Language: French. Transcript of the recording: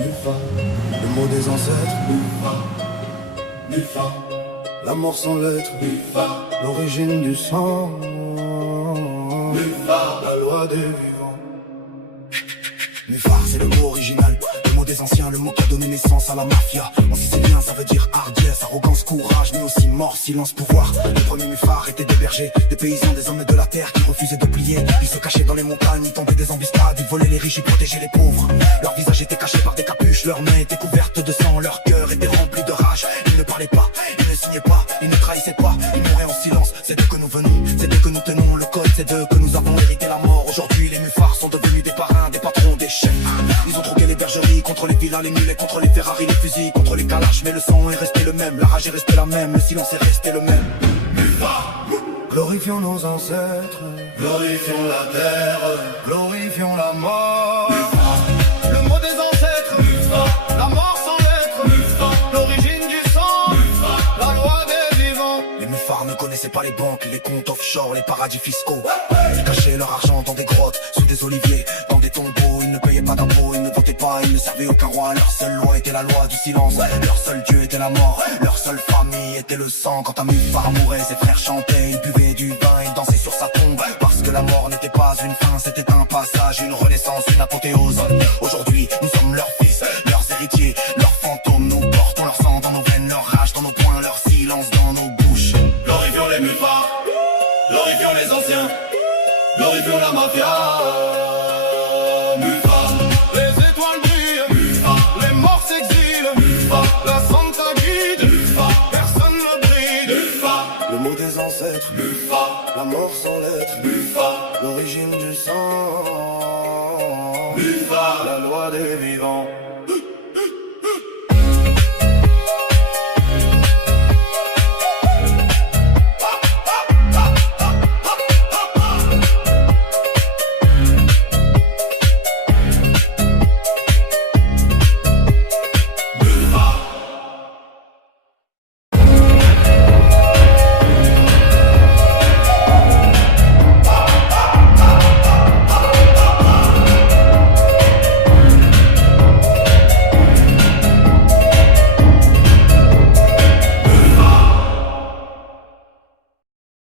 Mufa, le mot des ancêtres. Mufa, Mufa, la mort sans lettres. Mufa, l'origine du sang. Mufa, la loi des vivants. Mufa, c'est le mot original, le mot des anciens, le mot qui a donné naissance à la mafia. On sait c'est bien, ça veut dire hardiesse, arrogance, courage, mais aussi mort, silence, pouvoir. Les premiers mufards étaient des bergers, des paysans, des hommes de la terre qui refusaient de plier. Ils se cachaient dans les montagnes, ils tombaient des embuscades, ils volaient les riches, ils protégeaient les pauvres. Leur visage était caché par des capuches, leurs mains étaient couvertes de sang, leur cœur était rempli de rage. Ils ne parlaient pas, ils ne signaient pas, ils ne trahissaient pas, ils mouraient en silence. C'est d'eux que nous venons, c'est d'eux que nous tenons le code, c'est d'eux que nous avons hérité la mort. Aujourd'hui les mufards sont devenus des parrains, des patrons, des chefs. Ils ont troqué les bergeries contre les villas, les mulets, contre les Ferrari, les fusils, contre les calaches. Mais le sang est resté le même, la rage est restée la même, le silence est resté le même. Glorifions nos ancêtres, glorifions la terre, glorifions la mort. Le mot des ancêtres, la mort sans lettres, l'origine du sang, la loi des vivants. Les mufards ne connaissaient pas les banques, les comptes offshore, les paradis fiscaux. Ils cachaient leur argent dans des grottes, sous des oliviers, dans des tombeaux. Ils ne payaient pas d'impôts, ils ne votaient pas, ils ne servaient aucun roi. Leur seule loi était la loi du silence, leur seul dieu était la mort, leur seule famille était le sang. Quand un mufard mourait, ses frères chantaient, ils buvaient du vin, ils dansaient sur sa tombe. Parce que la mort n'était pas une fin, c'était un passage, une renaissance, une apothéose. Aujourd'hui, nous sommes leurs fils, leurs héritiers, leurs fantômes. Nous portons leur sang dans nos veines, leur rage dans nos poings, leur silence dans nos bouches. Glorifions les mufards, glorifions les anciens, glorifions la mafia. Mufa, Les étoiles brillent, Mufa, les morts s'exilent, Mufa, la Santa guide, Mufa, personne ne bride. Mufa, Le mot des ancêtres, Mufa, la mort sans lettres, Mufa, l'origine du sang, Mufa. la loi des vivants.